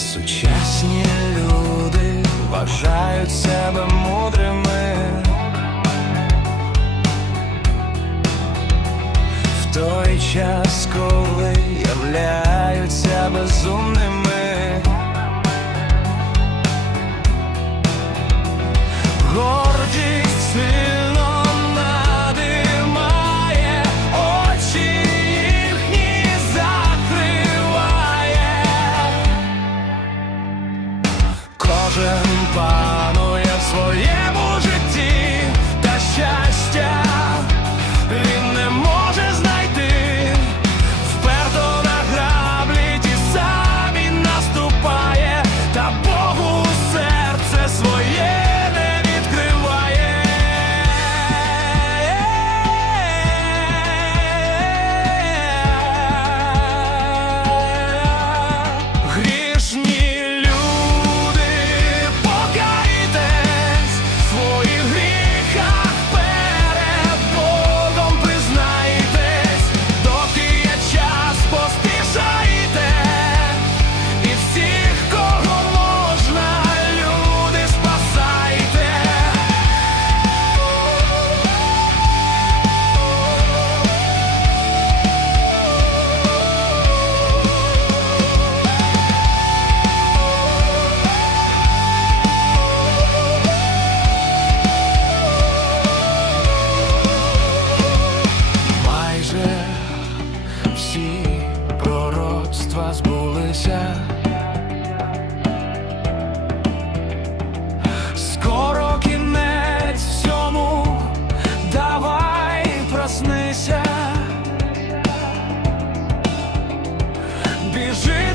Сучасні люди вважають себе мудрими, в той час, коли являються безумними. Позбулися. Скоро кінець всьому, давай проснися, біжи.